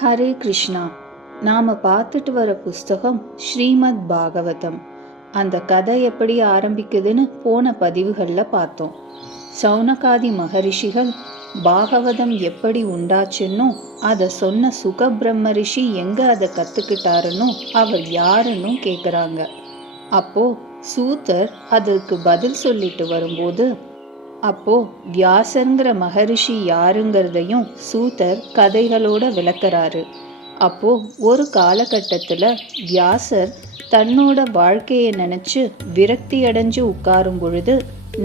ஹரே கிருஷ்ணா. நாம் பார்த்துட்டு வர புஸ்தகம் ஸ்ரீமத் பாகவதம். அந்த கதை எப்படி ஆரம்பிக்குதுன்னு போன பதிவுகளில் பார்த்தோம். சௌனகாதி மகரிஷிகள் பாகவதம் எப்படி உண்டாச்சுன்னும் அதை சொன்ன சுகபிரம்ம ரிஷி எங்கே அதை கற்றுக்கிட்டாருன்னு அவர் யாருன்னு கேட்குறாங்க. அப்போது சூத்தர் அதற்கு பதில் சொல்லிட்டு வரும்போது வியாசங்கிற மகரிஷி யாருங்கிறதையும் சூத்தர் கதைகளோட விளக்குறாரு. அப்போ ஒரு காலகட்டத்தில் வியாசர் தன்னோட வாழ்க்கையை நினச்சி விரக்தி அடைஞ்சு உட்காரும் பொழுது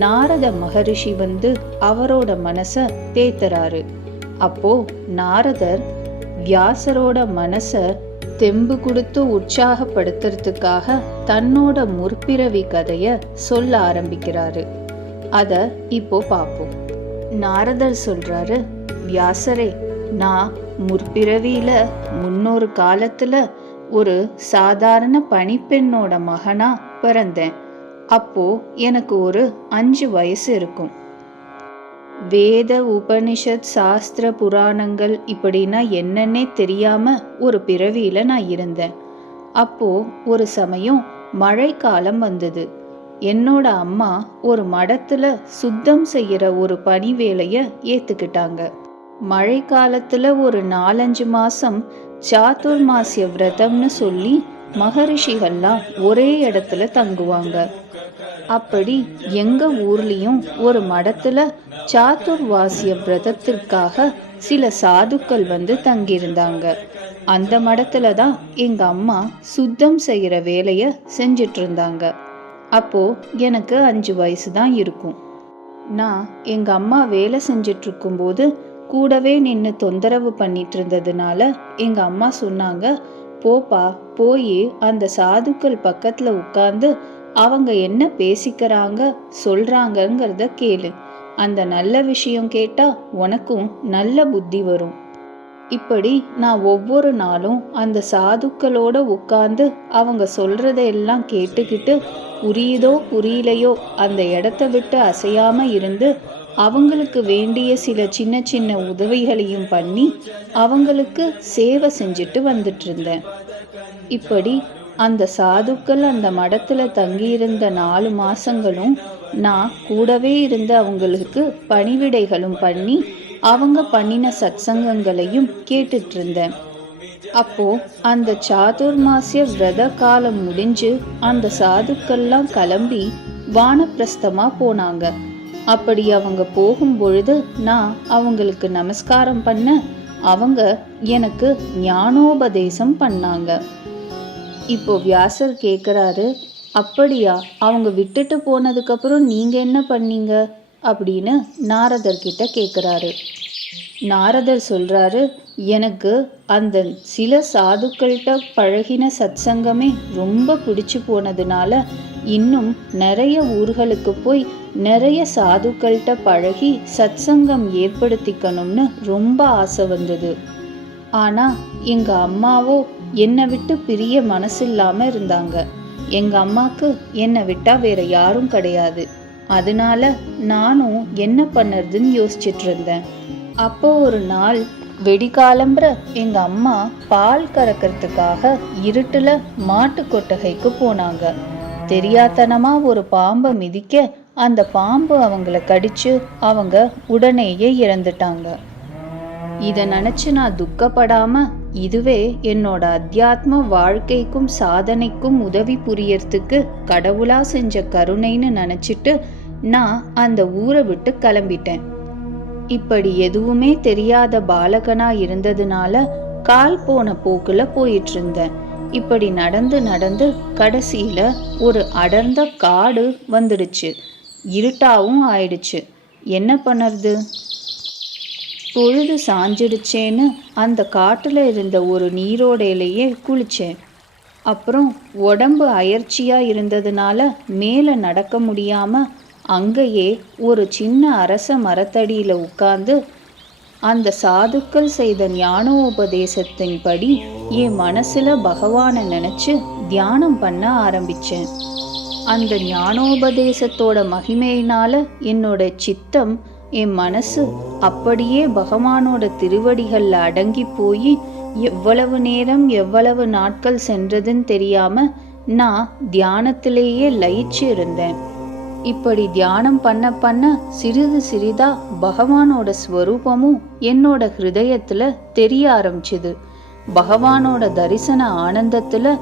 நாரத மகரிஷி வந்து அவரோட மனசை தேத்துறாரு. அப்போ நாரதர் வியாசரோட மனசை தெம்பு கொடுத்து உற்சாகப்படுத்துறதுக்காக தன்னோட முற்பிறவி கதையை சொல்ல ஆரம்பிக்கிறாரு. அதை இப்போ பார்ப்போம். நாரதர் சொல்றாரு, வியாசரே, நான் முற்பிறவியில முன்னொரு காலத்துல ஒரு சாதாரண பணிப்பெண்ணோட மகனா பிறந்தேன். அப்போ எனக்கு ஒரு 5 வயசு இருக்கும். வேத உபனிஷத் சாஸ்திர புராணங்கள் இப்படின்னா என்னன்னே தெரியாம ஒரு பிறவியில நான் இருந்தேன். அப்போ ஒரு சமயம் மழைக்காலம் வந்தது. என்னோட அம்மா ஒரு மடத்துல சுத்தம் செய்யற ஒரு பணி வேலைய ஏத்துக்கிட்டாங்க. மழை காலத்துல ஒரு 4-5 மாசம் சாதுர்மாசிய விரதம்னு சொல்லி மகரிஷிகள்லாம் ஒரே இடத்துல தங்குவாங்க. அப்படி எங்க ஊர்லயும் ஒரு மடத்துல சாதுர்வாசிய விரதத்திற்காக சில சாதுக்கள் வந்து தங்கியிருந்தாங்க. அந்த மடத்துல தான் எங்க அம்மா சுத்தம் செய்யற வேலைய செஞ்சிட்டு இருந்தாங்க. அப்போ எனக்கு 5 வயசு தான் இருக்கும். நான் எங்க அம்மா வேலை செஞ்சிட்டு இருக்கும்போது கூடவே நின்று தொந்தரவு பண்ணிட்டு இருந்ததுனால எங்க அம்மா சொன்னாங்க, போப்பா, போய் அந்த சாதுக்கள் பக்கத்துல உட்கார்ந்து அவங்க என்ன பேசிக்கிறாங்க சொல்றாங்கங்கிறத கேளு. அந்த நல்ல விஷயம் கேட்டா உனக்கும் நல்ல புத்தி வரும். இப்படி நான் ஒவ்வொரு நாளும் அந்த சாதுக்களோட உட்கார்ந்து அவங்க சொல்றதையெல்லாம் கேட்டுக்கிட்டு புரியுதோ புரியலையோ அந்த இடத்த விட்டு அசையாம இருந்து அவங்களுக்கு வேண்டிய சில சின்ன சின்ன உதவிகளையும் பண்ணி அவங்களுக்கு சேவை செஞ்சுட்டு வந்துட்டு இருந்தேன். இப்படி அந்த சாதுக்கள் அந்த மடத்துல தங்கியிருந்த 4 மாசங்களும் நான் கூடவே இருந்து அவங்களுக்கு பணிவிடைகளும் பண்ணி அவங்க பண்ணின சத்சங்கங்களையும் கேட்டுட்டு இருந்தேன். அப்போ அந்த சாதுர்மாசிய விரத காலம் முடிஞ்சு அந்த சாதுக்கள்லாம் கிளம்பி வானப்பிரஸ்தமா போனாங்க. அப்படி அவங்க போகும் பொழுது நான் அவங்களுக்கு நமஸ்காரம் பண்ண அவங்க எனக்கு ஞானோபதேசம் பண்ணாங்க. இப்போ வியாசர் கேட்குறாரு, அப்படியா, அவங்க விட்டுட்டு போனதுக்கு அப்புறம் நீங்க என்ன பண்ணீங்க அப்படின்னு நாரதர்கிட்ட கேட்குறாரு. நாரதர் சொல்றாரு, எனக்கு அந்த சில சாதுக்கள்கிட்ட பழகின சத்சங்கமே ரொம்ப பிடிச்சு போனதுனால இன்னும் நிறைய ஊர்களுக்கு போய் நிறைய சாதுக்கள்கிட்ட பழகி சத்சங்கம் ஏற்படுத்திக்கணும்னு ரொம்ப ஆசை வந்தது. ஆனா எங்க அம்மாவோ என்னை விட்டு பிரிய மனசில்லாம இருந்தாங்க. எங்க அம்மாக்கு என்னை விட்டா வேற யாரும் கிடையாது. அதனால நானும் என்ன பண்ணுறதுன்னு யோசிச்சுட்டு இருந்தேன். அப்போ ஒரு நாள் வெடிகாலம்புற எங்க அம்மா பால் கறக்கிறதுக்காக இருட்டுல மாட்டு கொட்டகைக்கு போனாங்க. தெரியாதனமா ஒரு பாம்பை மிதிக்க அந்த பாம்பு அவங்கள கடிச்சு அவங்க உடனேயே இறந்துட்டாங்க. இதை நினைச்சு நான் துக்கப்படாம இதுவே என்னோட அத்தியாத்ம வாழ்க்கைக்கும் சாதனைக்கும் உதவி புரியறதுக்கு கடவுளா செஞ்ச கருணைன்னு நினைச்சிட்டு நான் அந்த ஊரை விட்டு கிளம்பிட்டேன். இப்படி எதுவுமே தெரியாத பாலகனா இருந்ததுனால கால் போன போக்குல போயிட்டு இருந்தேன். இப்படி நடந்து நடந்து கடைசியில ஒரு அடர்ந்த காடு வந்துடுச்சு. இருட்டாவும் ஆயிடுச்சு. என்ன பண்ணுறது? பொழுது சாஞ்சிடுச்சேன்னு அந்த காட்டுல இருந்த ஒரு நீரோடையிலேயே குளிச்சேன். அப்புறம் உடம்பு அயற்சியா இருந்ததுனால மேலே நடக்க முடியாம அங்கேயே ஒரு சின்ன அரச மரத்தடியில உட்கார்ந்து அந்த சாதுக்கள் செய்த ஞானோபதேசத்தின்படி என் மனசுல பகவானை நினைச்சு தியானம் பண்ண ஆரம்பிச்சேன். அந்த ஞானோபதேசத்தோட மகிமையினால என்னோட சித்தம் என் மனசு அப்படியே பகவானோட திருவடிகள்ல அடங்கி போய் எவ்வளவு நேரம் எவ்வளவு நாட்கள் சென்றதுன்னு தெரியாம நான் தியானத்திலேயே லயிச்சு இருந்தேன். இப்படி தியானம் பண்ண பண்ண சிறிது சிறிதா பகவானோட ஸ்வரூபமும் என்னோட ஹிருதயத்துல தெரிய ஆரம்பிச்சுது. பகவானோட தரிசன ஆனந்தத்துல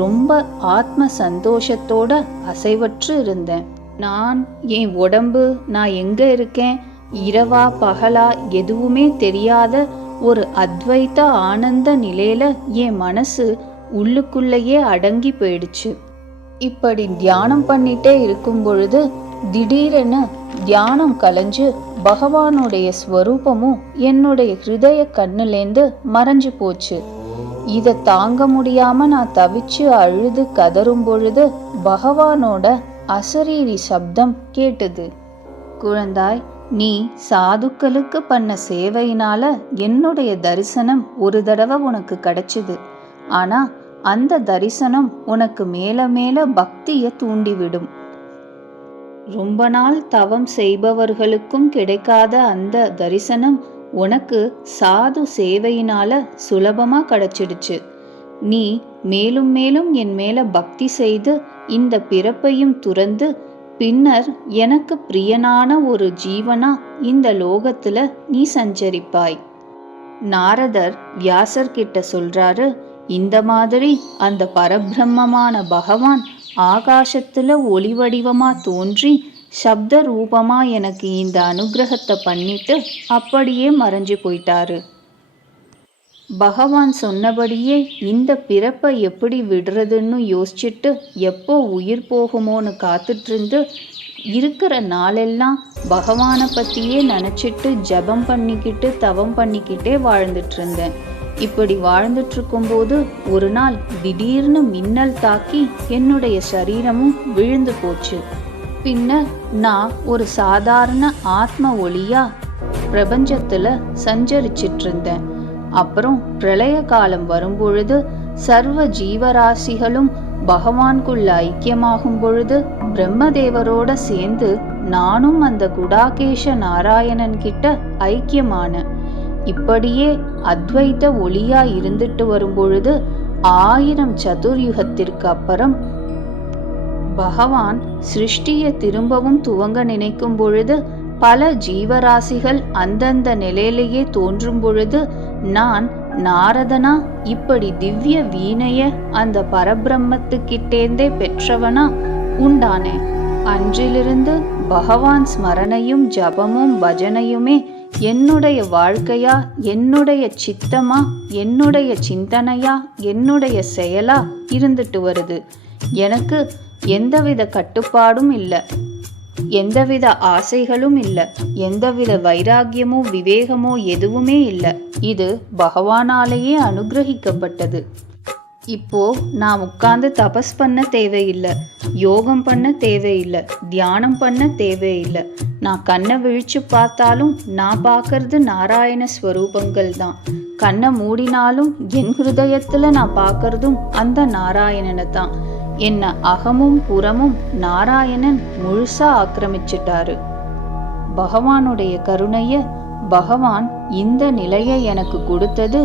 ரொம்ப ஆத்ம சந்தோஷத்தோட அசைவற்று இருந்தேன். நான், என் உடம்பு, நான் எங்க இருக்கேன், இரவா பகலா எதுவுமே தெரியாத ஒரு அத்வைத ஆனந்த நிலையில என் மனசு உள்ளுக்குள்ளேயே அடங்கி போயிடுச்சு. இப்படி தியானம் பண்ணிட்டே இருக்கும் பொழுது திடீரென தியானம் கலைஞ்சு பகவானுடைய ஸ்வரூபமும் என்னுடைய ஹிருதய கண்ணுலேந்து மறைஞ்சு போச்சு. இதை தாங்க முடியாம நான் தவிச்சு அழுது கதறும் பொழுது பகவானோட அசரீரி சப்தம் கேட்டது. குழந்தாய், நீ சாதுக்களுக்கு பண்ண சேவையினால என்னுடைய தரிசனம் ஒரு தடவை உனக்கு கிடைச்சது. ஆனா அந்த தரிசனம் உனக்கு மேல மேல பக்தியை தூண்டிவிடும். ரொம்ப நாள் தவம் செய்பவர்களுக்கும் கிடைக்காத அந்த தரிசனம் உனக்கு சாது சேவையினால சுலபமா கிடைச்சிடுச்சு. நீ மேலும் மேலும் என் மேல பக்தி செய்து இந்த பிறப்பையும் துறந்து பின்னர் எனக்கு பிரியனான ஒரு ஜீவனா இந்த லோகத்துல நீ சஞ்சரிப்பாய். நாரதர் வியாசர் கிட்ட சொல்றாரு, இந்த மாதிரி அந்த பரபிரம்மமான பகவான் ஆகாசத்துல ஒளி வடிவமா தோன்றி சப்த ரூபமா எனக்கு இந்த அனுகிரகத்தை பண்ணிட்டு அப்படியே மறைஞ்சு போயிட்டாரு. பகவான் சொன்னபடியே இந்த பிறப்பை எப்படி விடுறதுன்னு யோசிச்சுட்டு எப்போ உயிர் போகுமோன்னு காத்துட்டு இருந்து இருக்கிற நாளெல்லாம் பகவானை பற்றியே நினச்சிட்டு ஜபம் பண்ணிக்கிட்டு தவம் பண்ணிக்கிட்டே வாழ்ந்துட்டு இருந்தேன். இப்படி வாழ்ந்துட்டு இருக்கும்போது ஒரு நாள் திடீர்னு மின்னல் தாக்கி என்னுடைய சரீரமும் விழுந்து போச்சு. பின்னர் நான் ஒரு சாதாரண ஆத்ம ஒளியா பிரபஞ்சத்துல சஞ்சரிச்சிட்டு இருந்தேன். அப்புறம் பிரளய காலம் வரும்பொழுது சர்வ ஜீவராசிகளும் பகவான்குள்ள ஐக்கியமாகும் பொழுது பிரம்மதேவரோட சேர்ந்து நானும் அந்த குடாகேஷ நாராயணன் கிட்ட ஐக்கியமான. இப்படியே அத்வைத ஒளியா இருந்துட்டு வரும்பொழுது 1000 சதுர்யுகத்திற்கு அப்புறம் பகவான் சிருஷ்டியை திரும்பவும் துவங்க நினைக்கும் பொழுது பல ஜீவராசிகள் அந்தந்த நிலையிலேயே தோன்றும் பொழுது நான் நாரதனா இப்படி திவ்ய வீணைய அந்த பரபிரம்மத்துக்கிட்டேந்தே பெற்றவனா உண்டானேன். அன்றிலிருந்து பகவான் ஸ்மரணையும் ஜபமும் பஜனையுமே என்னுடைய வாழ்க்கையா, என்னுடைய சித்தமா, என்னுடைய சிந்தனையா, என்னுடைய செயலா இருந்துட்டு வருது. எனக்கு எந்தவித கட்டுப்பாடும் இல்லை, எந்தவித ஆசைகளும் இல்லை, எந்தவித வைராகியமோ விவேகமோ எதுவுமே இல்லை. இது பகவானாலேயே அனுகிரகிக்கப்பட்டது. இப்போ நான் உட்கார்ந்து தபஸ் பண்ண தேவையில்லை, யோகம் பண்ண தேவையில்லை, தியானம் பண்ண தேவையில்லை. நான் கண்ணை விழிச்சு பார்த்தாலும் நான் பார்க்கறது நாராயண ஸ்வரூபங்கள் தான். கண்ணை மூடினாலும் என் ஹிருதயத்துல நான் பார்க்கறதும் அந்த நாராயணனை தான். என்ன அகமும் புறமும் நாராயணன் முழுசா ஆக்கிரமிச்சிட்டாரு. பகவானுடைய கருணைய பகவான் இந்த நிலையை எனக்கு கொடுத்தது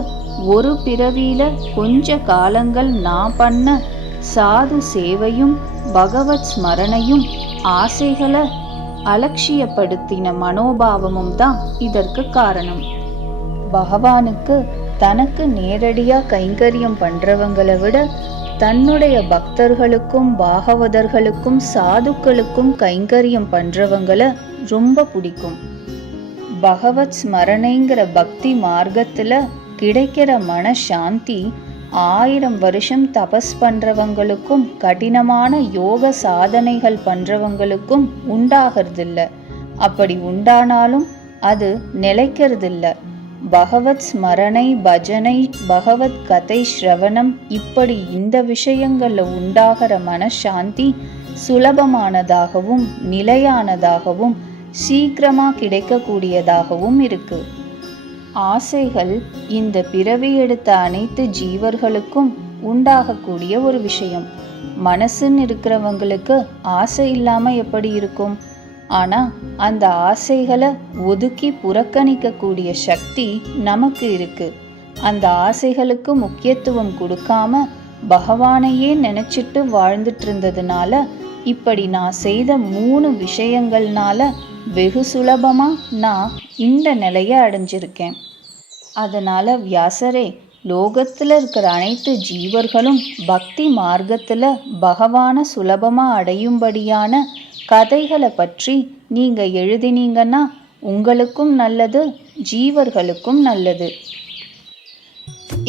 ஒரு பிறவியில கொஞ்ச காலங்கள் நான் பண்ண சாது சேவையும் பகவத் ஸ்மரணையும் ஆசைகளை அலட்சியப்படுத்தின மனோபாவமும் தான் இதற்கு காரணம். பகவானுக்கு தனக்கு நேரடியா கைங்கரியம் பண்றவங்களை விட தன்னுடைய பக்தர்களுக்கும் பாகவதர்களுக்கும் சாதுக்களுக்கும் கைங்கரியம் பண்றவங்களை ரொம்ப பிடிக்கும். பகவத் ஸ்மரணைங்கிற பக்தி மார்க்கத்துல கிடைக்கிற மனசாந்தி 1000 வருஷம் தபஸ் பண்றவங்களுக்கும் கடினமான யோக சாதனைகள் பண்றவங்களுக்கும் உண்டாகிறதில்ல. அப்படி உண்டானாலும் அது நிலைக்கிறதில்ல. பகவத் ஸ்மரணை, பஜனை, பகவத் கதை ஸ்ரவணம் இப்படி இந்த விஷயங்கள்ல உண்டாகிற மனசாந்தி சுலபமானதாகவும் நிலையானதாகவும் சீக்கிரமா கிடைக்கக்கூடியதாகவும் இருக்கு. ஆசைகள் இந்த பிறவி எடுத்த அனைத்து ஜீவர்களுக்கும் உண்டாகக்கூடிய ஒரு விஷயம். மனசுன்னு இருக்கிறவங்களுக்கு ஆசை இல்லாம எப்படி இருக்கும்? ஆனா அந்த ஆசைகளை ஒதுக்கி புறக்கணிக்கக்கூடிய சக்தி நமக்கு இருக்கு. அந்த ஆசைகளுக்கு முக்கியத்துவம் கொடுக்காம பகவானையே நினைச்சிட்டு வாழ்ந்துட்டு இருந்ததுனால இப்படி நான் செய்த 3 விஷயங்கள்னால வெகு சுலபமா நான் இந்த நிலையை அடைஞ்சிருக்கேன். அதனால வியாசரே, லோகத்துல இருக்கிற அனைத்து ஜீவர்களும் பக்தி மார்க்கத்துல பகவான சுலபமா அடையும்படியான கதைகளை பற்றி நீங்க எழுதினீங்கன்னா உங்களுக்கும் நல்லது, ஜீவர்களுக்கும் நல்லது.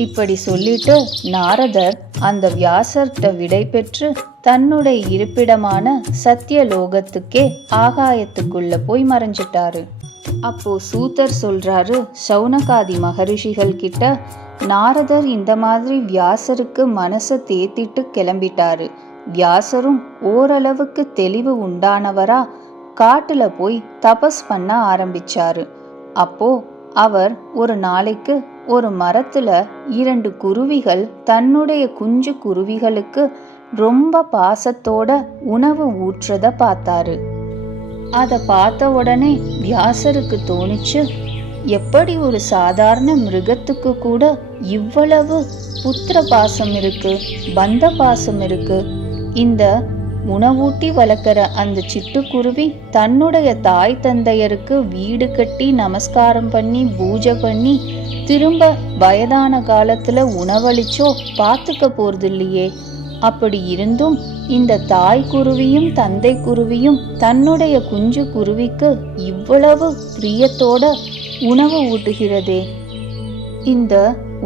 இப்படி சொல்லிட்டு நாரதர் அந்த வியாசர்கிட்ட விடை பெற்று தன்னுடைய இருப்பிடமான சத்தியலோகத்துக்கே ஆகாயத்துக்குள்ள போய் மறைஞ்சிட்டாரு. அப்போ சூதர் சொல்றாரு சௌனகாதி மகரிஷிகள் கிட்ட, நாரதர் இந்த மாதிரி வியாசருக்கு மனசை தேத்திட்டு கிளம்பிட்டாரு. வியாசரும் ஓரளவுக்கு தெளிவு உண்டானவரா காட்டுல போய் தபஸ் பண்ண ஆரம்பிச்சாரு. அப்போ அவர் ஒரு நாளைக்கு ஒரு மரத்துல 2 குருவிகள் தன்னுடைய குஞ்சு குருவிகளுக்கு ரொம்ப பாசத்தோட உணவு ஊற்றத பார்த்தாரு. அதை பார்த்த உடனே வியாசருக்கு தோணிச்சு, எப்படி ஒரு சாதாரண மிருகத்துக்கு கூட இவ்வளவு புத்திர பாசம் இருக்கு, பந்த பாசம் இருக்கு. இந்த உணவூட்டி வளர்க்குற அந்த சிட்டுக்குருவி தன்னுடைய தாய் தந்தையருக்கு வீடு கட்டி நமஸ்காரம் பண்ணி பூஜை பண்ணி திரும்ப வயதான காலத்துல உணவளிச்சோ பார்த்துக்க போறது இல்லையே. அப்படி இருந்தும் இந்த தாய் குருவியும் தந்தை குருவியும் தன்னுடைய குஞ்சு குருவிக்கு இவ்வளவு பிரியத்தோட உணவு ஊட்டுகிறதே. இந்த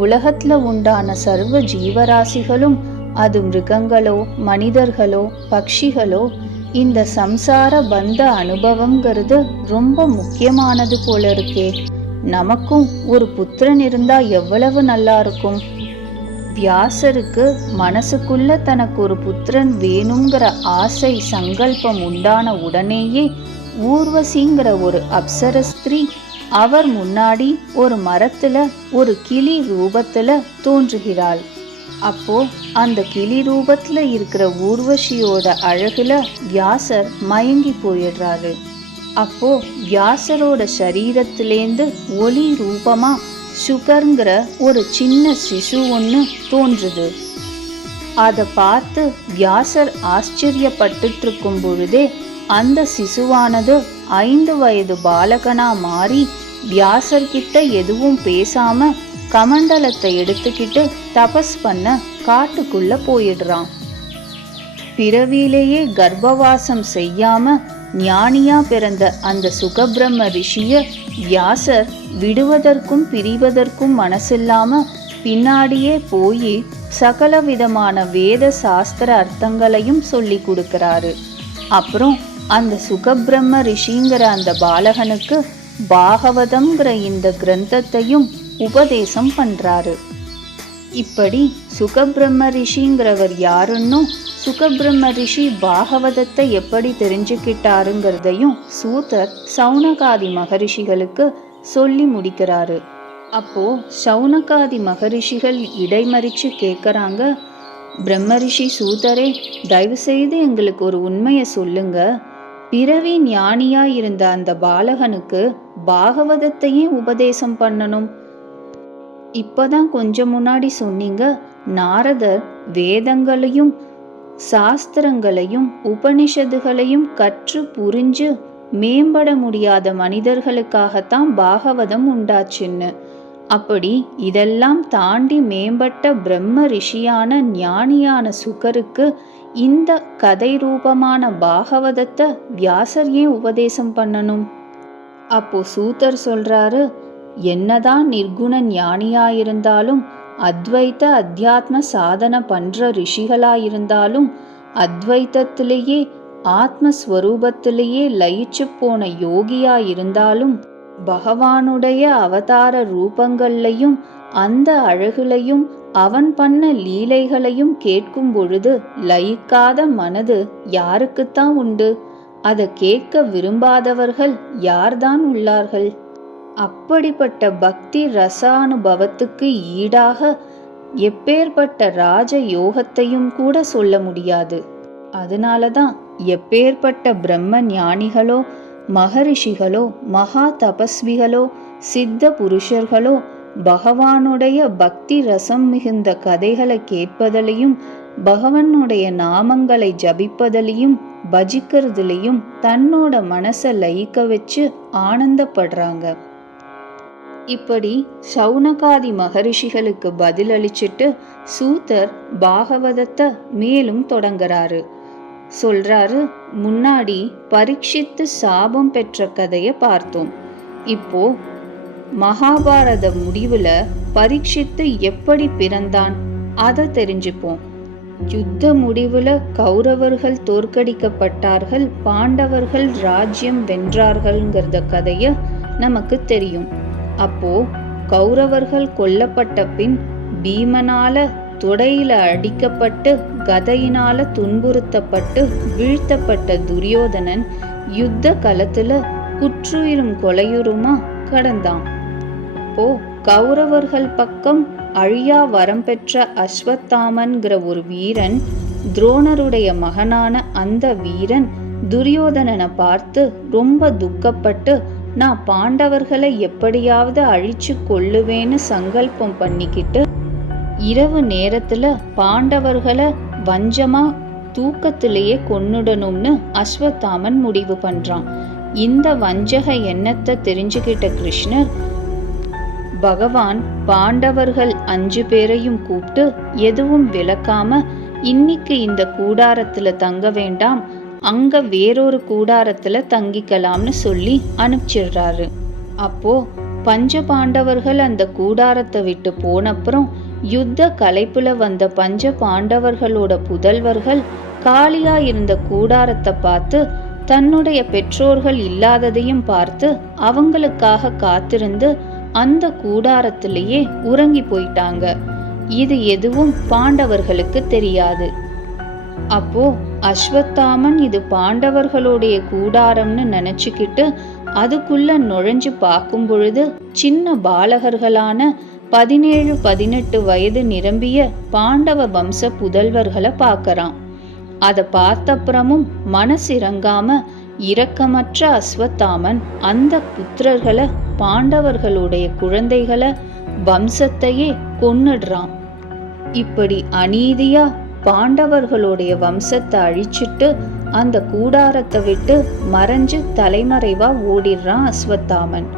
உலகத்துல உண்டான சர்வ ஜீவராசிகளும், அது மிருகங்களோ மனிதர்களோ பட்சிகளோ, இந்த சம்சார பந்த அனுபவம்ங்கிறது ரொம்ப முக்கியமானது போல இருக்கே. நமக்கும் ஒரு புத்திரன் இருந்தா எவ்வளவு நல்லா இருக்கும். வியாசருக்கு மனசுக்குள்ள தனக்கு ஒரு புத்திரன் வேணுங்கிற ஆசை சங்கல்பம் உண்டான உடனேயே ஊர்வசிங்கிற ஒரு அப்சர ஸ்திரீ அவர் முன்னாடி ஒரு மரத்துல ஒரு கிளி ரூபத்துல தோன்றுகிறாள். அப்போ அந்த கிளி ரூபத்துல இருக்கிற ஊர்வசியோட அழகுல வியாசர் மயங்கி போயிடுறாரு. அப்போ வியாசரோட சரீரத்திலேந்து ஒளி ரூபமா சுகர்ங்கிற ஒரு சின்ன சிசு ஒன்று தோன்றுது. அதை பார்த்து வியாசர் ஆச்சரியப்பட்டுட்டு இருக்கும் பொழுதே அந்த சிசுவானது 5 வயது பாலகனா மாறி வியாசர்கிட்ட எதுவும் பேசாம கமண்டலத்தை எடுத்துக்கிட்டு தபஸ் பண்ண காட்டுக்குள்ள போயிடுறான். பிறவியிலேயே கர்ப்பவாசம் செய்யாம ஞானியா பிறந்த அந்த சுகபிரம்ம ரிஷிய வியாசர் விடுவதற்கும் பிரிவதற்கும் மனசில்லாம பின்னாடியே போய் சகல விதமான வேத சாஸ்திர அர்த்தங்களையும் சொல்லி கொடுக்கிறாரு. அப்புறம் அந்த சுகபிரம்ம ரிஷிங்கிற அந்த பாலகனுக்கு பாகவதம்ங்கிற இந்த கிரந்தத்தையும் உபதேசம் பண்றாரு. இப்படி சுகபிரம்ம ரிஷிங்கிறவர் யாருன்னும் சுகபிரம்ம ரிஷி பாகவதத்தை எப்படி தெரிஞ்சுக்கிட்டாருங்கிறதையும் சூதர் சௌனகாதி மகரிஷிகளுக்கு சொல்லி முடிக்கிறாரு. அப்போ சௌனகாதி மகரிஷிகள் இடைமறிச்சு கேட்குறாங்க, பிரம்மரிஷி சூதரே, தயவு செய்து எங்களுக்கு ஒரு உண்மையை சொல்லுங்க. பிறவி ஞானியா இருந்த அந்த பாலகனுக்கு பாகவதத்தையே உபதேசம் பண்ணணும்? இப்பதான் கொஞ்சம் முன்னாடி சொன்னீங்க நாரதர் வேதங்களையும் சாஸ்திரங்களையும் உபனிஷதுகளையும் கற்று புரிஞ்சு மேம்பட முடியாத மனிதர்களுக்காகத்தான் பாகவதம் உண்டாச்சுன்னு. அப்படி இதெல்லாம் தாண்டி மேம்பட்ட பிரம்ம ரிஷியான ஞானியான சுகருக்கு இந்த கதை ரூபமான பாகவதத்தை வியாசர் ஏன் உபதேசம் பண்ணணும்? அப்போ சூதர் சொல்றாரு, என்னதான் நிர்குண ஞானியாயிருந்தாலும் அத்வைத்த அத்தியாத்ம சாதனை பண்ற ரிஷிகளாயிருந்தாலும் அத்வைத்தத்திலேயே ஆத்மஸ்வரூபத்திலேயே லயிச்சு போன யோகியாயிருந்தாலும் பகவானுடைய அவதார ரூபங்கள்லையும் அந்த அழகுலையும் அவன் பண்ண லீலைகளையும் கேட்கும் பொழுது லயிக்காத மனது யாருக்குத்தான் உண்டு? அதை கேட்க விரும்பாதவர்கள் யார்தான் உள்ளார்கள்? அப்படிப்பட்ட பக்தி ரசானுபவத்துக்கு ஈடாக எப்பேற்பட்ட ராஜ யோகத்தையும் கூட சொல்ல முடியாது. அதனாலதான் எப்பேற்பட்ட பிரம்ம ஞானிகளோ மகரிஷிகளோ மகா தபஸ்விகளோ சித்த புருஷர்களோ பகவானுடைய பக்தி ரசம் மிகுந்த கதைகளை கேட்பதிலையும் பகவானுடைய நாமங்களை ஜபிப்பதிலையும் பஜிக்கிறதுலையும் தன்னோட மனசை லயிக்க வச்சு ஆனந்தப்படுறாங்க. இப்படி சௌனகாதி மகரிஷிகளுக்கு பதிலளிச்சிட்டு சூதர் பாகவதத்தை மேலும் தொடங்குறாரு. சொல்றாரு, முன்னாடி பரீட்சித்து சாபம் பெற்ற கதையை பார்த்தோம். இப்போ மகாபாரத முடிவுல பரீட்சித்து எப்படி பிறந்தான் அதை தெரிஞ்சுப்போம். யுத்த முடிவுல கௌரவர்கள் தோற்கடிக்கப்பட்டார்கள், பாண்டவர்கள் ராஜ்யம் வென்றார்கள்ங்கிறத கதைய நமக்கு தெரியும். அப்போ கௌரவர்கள் கொல்லப்பட்ட பின் பீமனால தொடையில அடிக்கப்பட்டு கதையினால துன்புறுத்தப்பட்டு வீழ்த்தப்பட்ட துரியோதனன் யுத்த களத்துல குற்றுயிரும் கொலையுருமா கடந்தான். அப்போ கௌரவர்கள் பக்கம் அழியா வரம் பெற்ற அஸ்வத்தாமன்கிற ஒரு வீரன், துரோணருடைய மகனான அந்த வீரன் துரியோதனனை பார்த்து ரொம்ப துக்கப்பட்டு, நான் பாண்டவர்களை எப்படியாவது அழிச்சு கொள்ளுவேன்னு சங்கல்பம் பண்ணிக்கிட்டு இரவு நேரத்துல பாண்டவர்களை வஞ்சமா தூக்கத்திலேயே கொன்னுடணும்னு அஸ்வத்தாமன் முடிவு பண்றான். இந்த வஞ்சக எண்ணத்தை தெரிஞ்சுக்கிட்ட கிருஷ்ணர் பகவான் பாண்டவர்கள் 5 பேரையும் கூப்பிட்டு எதுவும் விளக்காம, இன்னைக்கு இந்த கூடாரத்துல தங்க வேண்டாம், அங்க வேறொரு கூடாரத்துல தங்கிக்கலாம்னு சொல்லி அனுப்பிச்சிடுறாரு. அப்போ பஞ்ச பாண்டவர்கள் அந்த கூடாரத்தை விட்டு போனப்புறம் யுத்த களைப்புல வந்த பஞ்ச பாண்டவர்களோட புதல்வர்கள் காலியா இருந்த கூடாரத்தை பார்த்து தன்னுடைய பெற்றோர்கள் இல்லாததையும் பார்த்து அவங்களுக்காக காத்திருந்து அந்த கூடாரத்திலேயே உறங்கி போயிட்டாங்க. இது எதுவும் பாண்டவர்களுக்கு தெரியாது. அப்போ அஸ்வத்தாமன் இது பாண்டவர்களுடைய கூடாரம்னு நினைச்சுக்கிட்டு அதுக்குள்ள நுழைஞ்சு பார்க்கும் பொழுது சின்ன பாலகர்களான 17-18 வயது நிரம்பிய பாண்டவ வம்ச புதல்வர்களை பார்க்கறான். அதை பார்த்தப்புறமும் மனசிறங்காம இரக்கமற்ற அஸ்வத்தாமன் அந்த புத்திரர்களை, பாண்டவர்களுடைய குழந்தைகளை, வம்சத்தையே கொன்னுடுறான். இப்படி அநீதியா பாண்டவர்களுடைய வம்சத்தை அழிச்சிட்டு அந்த கூடாரத்தை விட்டு மறைஞ்சு தலைமறைவா ஓடிடுறான் அஸ்வத்தாமன்.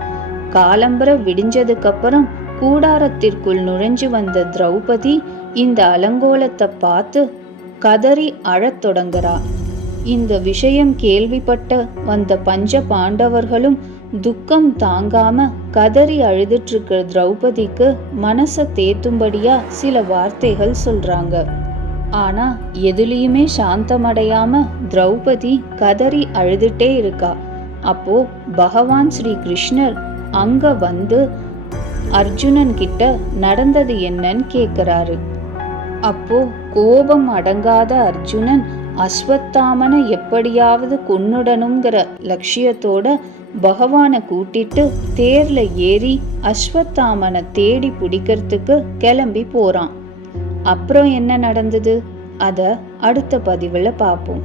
காலம்பர விடிஞ்சதுக்கு அப்புறம் கூடாரத்திற்குள் நுழைஞ்சு வந்த திரௌபதி இந்த அலங்கோலத்தை பார்த்து கதறி அழத் தொடங்குறா. இந்த விஷயம் கேள்விப்பட்ட வந்த பஞ்ச பாண்டவர்களும் துக்கம் தாங்காம கதறி அழுதுட்டு இருக்கிற திரௌபதிக்கு மனசை தேத்தும்படியா சில வார்த்தைகள் சொல்றாங்க. ஆனா எதுலயுமே சாந்தமடையாம திரௌபதி கதறி அழுதுட்டே இருக்கா. அப்போ பகவான் ஸ்ரீ கிருஷ்ணர் அங்க வந்து அர்ஜுனன் கிட்ட நடந்தது என்னன்னு கேக்குறாரு. அப்போ கோபம் அடங்காத அர்ஜுனன் அஸ்வத்தாமனை எப்படியாவது கொன்னுடணுங்கிற லட்சியத்தோட பகவானை கூட்டிட்டு தேர்ல ஏறி அஸ்வத்தாமனை தேடி பிடிக்கிறதுக்கு கிளம்பி போறான். அப்புறம் என்ன நடந்தது அத அடுத்த பதிவுல பார்ப்போம்.